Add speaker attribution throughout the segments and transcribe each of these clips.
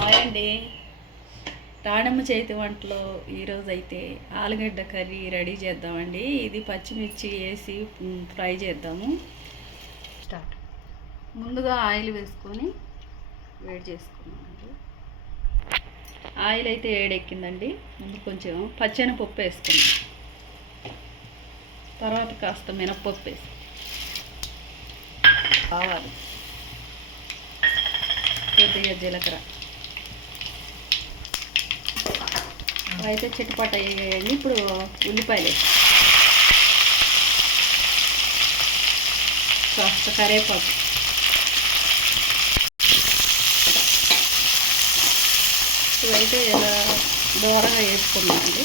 Speaker 1: Hi అండి. రాణమ్మ చేతి వంటలో ఈరోజు అయితే ఆలుగడ్డ కర్రీ రెడీ చేద్దామండి. ఇది పచ్చిమిర్చి వేసి ఫ్రై చేద్దాము. స్టార్ట్. ముందుగా ఆయిల్ వేసుకొని వేడి చేసుకున్నామండి ఆయిల్ అయితే వేడెక్కిందండి. ముందు కొంచెం పచ్చని పప్పు వేసుకున్నాం తర్వాత కాస్త మినప్పప్పు వేసి ఆవాలు కొద్దిగా జీలకర్ర. అయితే చిటపట వేయండి ఇప్పుడు ఉల్లిపాయలు. కాస్త కరేపాకు. ఇవైతే ఇలా దూరంగా వేసుకున్నామండి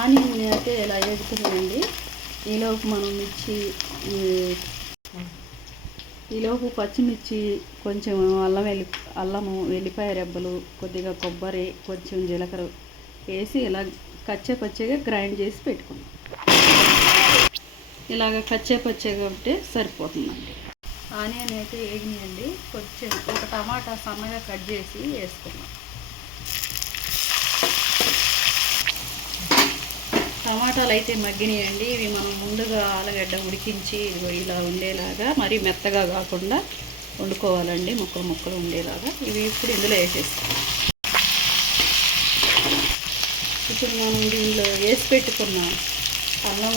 Speaker 1: ఆనియన్ అయితే ఇలా వేసుకున్నామండి ఈలోపు మనం మిర్చి ఈలోపు పచ్చిమిర్చి కొంచెం అల్లం వెల్లి అల్లము వెల్లిపాయ రెబ్బలు కొద్దిగా కొబ్బరి కొంచెం జీలకర్ర వేసి ఇలా కచ్చే పచ్చగా గ్రైండ్ చేసి పెట్టుకున్నాం ఇలాగ కచ్చే పచ్చగా ఉంటే సరిపోతుందండి. ఆనియన్ అయితే వేగినాయండి కొంచెం ఒక టమాటా సన్నగా కట్ చేసి వేసుకున్నాం టమాటాలు అయితే మగ్గినాయండి. ఇవి మనం ముందుగా ఆలుగడ్డ ఉడికించి ఇలా ఉండేలాగా మరీ మెత్తగా కాకుండా వండుకోవాలండి. ముక్కలు ముక్కలు ఉండేలాగా. ఇవి ఇప్పుడు ఇందులో వేసేస్తాం. ఇప్పుడు మనం దీనిలో వేసి పెట్టుకున్న అల్లం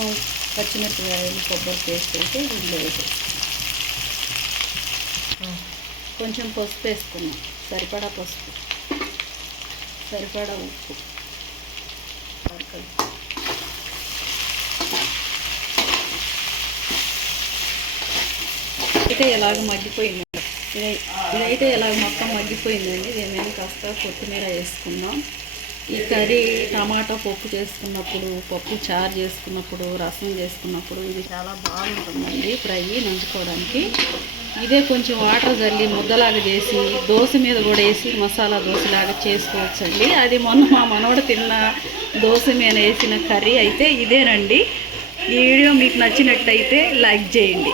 Speaker 1: పచ్చిమిరపకాయలు కొబ్బరి పేస్ట్ అయితే దీనిలో వేసేస్తాం. కొంచెం పసుపు వేసుకున్నాం. సరిపడా పసుపు. సరిపడా ఉప్పు. కలుపు అయితే ఎలాగ మగ్గిపోయింది? ఇదైతే ఎలాగ మొత్తం మగ్గిపోయిందండి దీని మీద కాస్త కొత్తిమీర వేసుకుందాం. ఈ కర్రీ టమాటా పప్పు చేసుకున్నప్పుడు పప్పు చారు చేసుకున్నప్పుడు రసం చేసుకున్నప్పుడు ఇది చాలా బాగుంటుందండి ఫ్రై నంచుకోవడానికి. ఇదే కొంచెం వాటర్ జల్లి ముద్దలాగా చేసి దోశ మీద కూడా వేసి మసాలా దోశలాగా చేసుకోవచ్చండి. అది మొన్న మా మనవడు తిన్న దోశ మీద వేసిన కర్రీ అయితే ఇదేనండి. ఈ వీడియో మీకు నచ్చినట్టయితే లైక్ చేయండి.